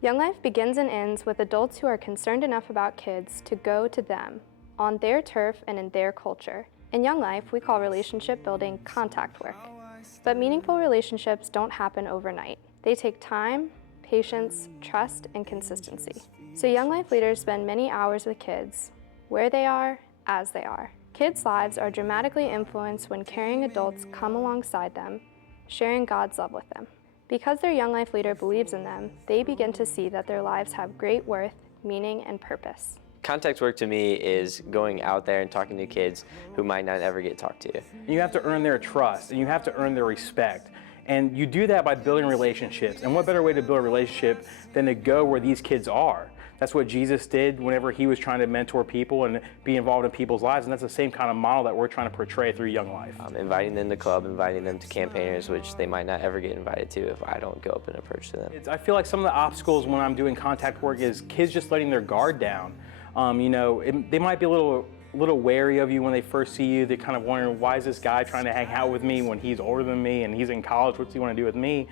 Young Life begins and ends with adults who are concerned enough about kids to go to them, on their turf and in their culture. In Young Life, we call relationship building contact work. But meaningful relationships don't happen overnight. They take time, patience, trust, and consistency. So Young Life leaders spend many hours with kids, where they are, as they are. Kids' lives are dramatically influenced when caring adults come alongside them, sharing God's love with them. Because their Young Life leader believes in them, they begin to see that their lives have great worth, meaning, and purpose. Contact work to me is going out there and talking to kids who might not ever get talked to. You have to earn their trust and you have to earn their respect. And you do that by building relationships. And what better way to build a relationship than to go where these kids are? That's what Jesus did whenever he was trying to mentor people and be involved in people's lives. And that's the same kind of model that we're trying to portray through Young Life. Inviting them to club, inviting them to campaigners, which they might not ever get invited to if I don't go up and approach them. I feel like some of the obstacles when I'm doing contact work is kids just letting their guard down. They might be a little wary of you when they first see you. They're kind of wondering, why is this guy trying to hang out with me when he's older than me and he's in college? What's he want to do with me?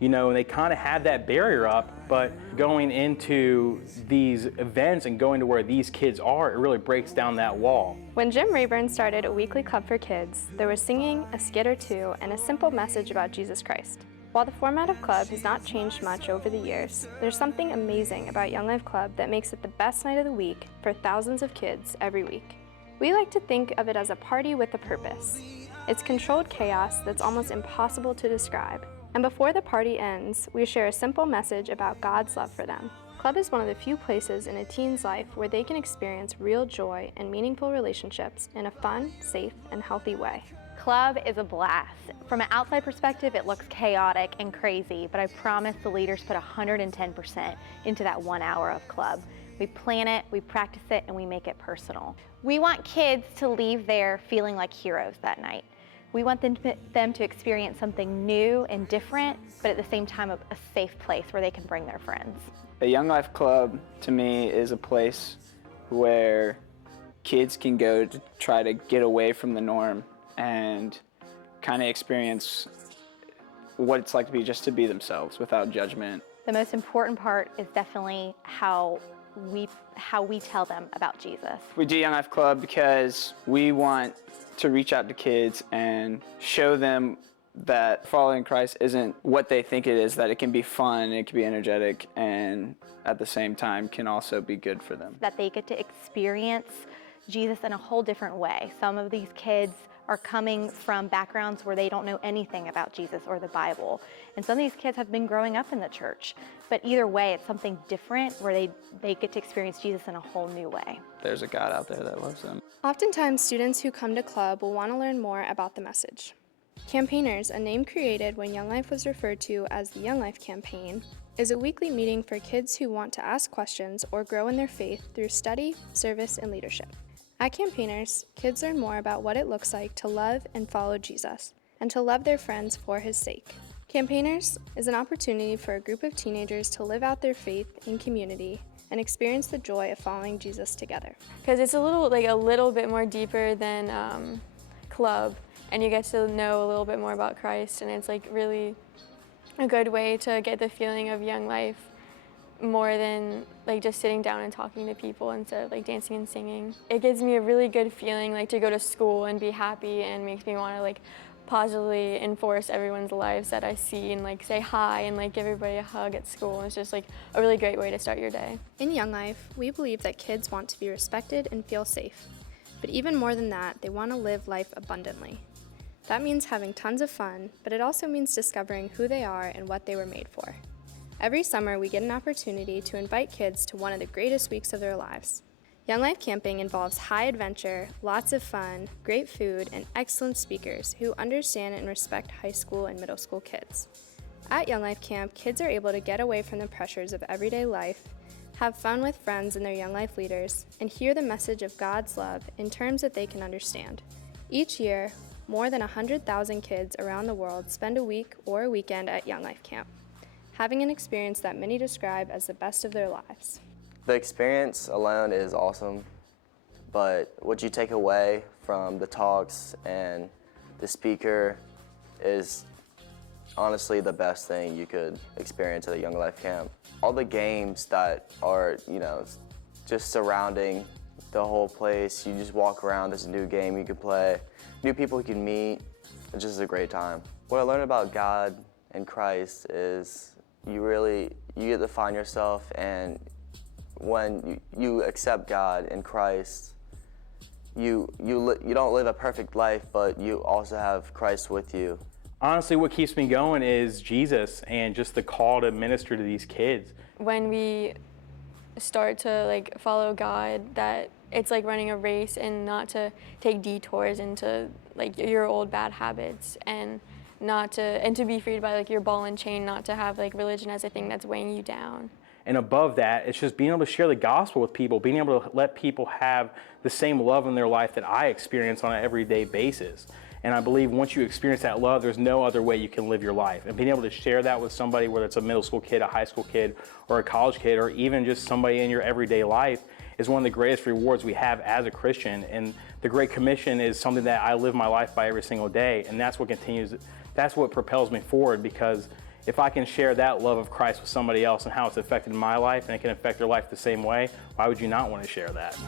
And they kind of have that barrier up, but going into these events and going to where these kids are, it really breaks down that wall. When Jim Rayburn started a weekly club for kids, there was singing, a skit or two, and a simple message about Jesus Christ. While the format of club has not changed much over the years, there's something amazing about Young Life Club that makes it the best night of the week for thousands of kids every week. We like to think of it as a party with a purpose. It's controlled chaos that's almost impossible to describe. And before the party ends, we share a simple message about God's love for them. Club is one of the few places in a teen's life where they can experience real joy and meaningful relationships in a fun, safe, and healthy way. Club is a blast. From an outside perspective, it looks chaotic and crazy, but I promise the leaders put 110% into that 1 hour of club. We plan it, we practice it, and we make it personal. We want kids to leave there feeling like heroes that night. We want them to experience something new and different, but at the same time a safe place where they can bring their friends. A Young Life Club, to me, is a place where kids can go to try to get away from the norm and kind of experience what it's like to be themselves without judgment. The most important part is definitely how we tell them about Jesus. We do Young Life Club because we want to reach out to kids and show them that following Christ isn't what they think it is, that it can be fun, it can be energetic, and at the same time can also be good for them. That they get to experience Jesus in a whole different way. Some of these kids are coming from backgrounds where they don't know anything about Jesus or the Bible. And some of these kids have been growing up in the church. But either way, it's something different where they get to experience Jesus in a whole new way. There's a God out there that loves them. Oftentimes, students who come to club will want to learn more about the message. Campaigners, a name created when Young Life was referred to as the Young Life Campaign, is a weekly meeting for kids who want to ask questions or grow in their faith through study, service, and leadership. At Campaigners, kids learn more about what it looks like to love and follow Jesus, and to love their friends for his sake. Campaigners is an opportunity for a group of teenagers to live out their faith in community and experience the joy of following Jesus together. Because it's a little bit more deeper than club, and you get to know a little bit more about Christ, and it's really a good way to get the feeling of Young Life more than just sitting down and talking to people instead of dancing and singing. It gives me a really good feeling to go to school and be happy, and makes me want to positively enforce everyone's lives that I see and say hi and give everybody a hug at school. It's just a really great way to start your day. In Young Life, we believe that kids want to be respected and feel safe. But even more than that, they want to live life abundantly. That means having tons of fun, but it also means discovering who they are and what they were made for. Every summer, we get an opportunity to invite kids to one of the greatest weeks of their lives. Young Life Camping involves high adventure, lots of fun, great food, and excellent speakers who understand and respect high school and middle school kids. At Young Life Camp, kids are able to get away from the pressures of everyday life, have fun with friends and their Young Life leaders, and hear the message of God's love in terms that they can understand. Each year, more than 100,000 kids around the world spend a week or a weekend at Young Life Camp, having an experience that many describe as the best of their lives. The experience alone is awesome, but what you take away from the talks and the speaker is honestly the best thing you could experience at a Young Life camp. All the games that are, just surrounding the whole place. You just walk around, there's a new game you can play, new people you can meet. It's just a great time. What I learned about God and Christ is you get to find yourself, and when you accept God and Christ, you don't live a perfect life, but you also have Christ with you. Honestly, what keeps me going is Jesus and just the call to minister to these kids. When we start to follow God, that it's like running a race and not to take detours into your old bad habits, and to be freed by your ball and chain, not to have religion as a thing that's weighing you down. And above that, it's just being able to share the gospel with people, being able to let people have the same love in their life that I experience on an everyday basis. And I believe once you experience that love, there's no other way you can live your life. And being able to share that with somebody, whether it's a middle school kid, a high school kid, or a college kid, or even just somebody in your everyday life, is one of the greatest rewards we have as a Christian. And the Great Commission is something that I live my life by every single day. And that's what propels me forward, because if I can share that love of Christ with somebody else and how it's affected my life, and it can affect their life the same way, why would you not want to share that?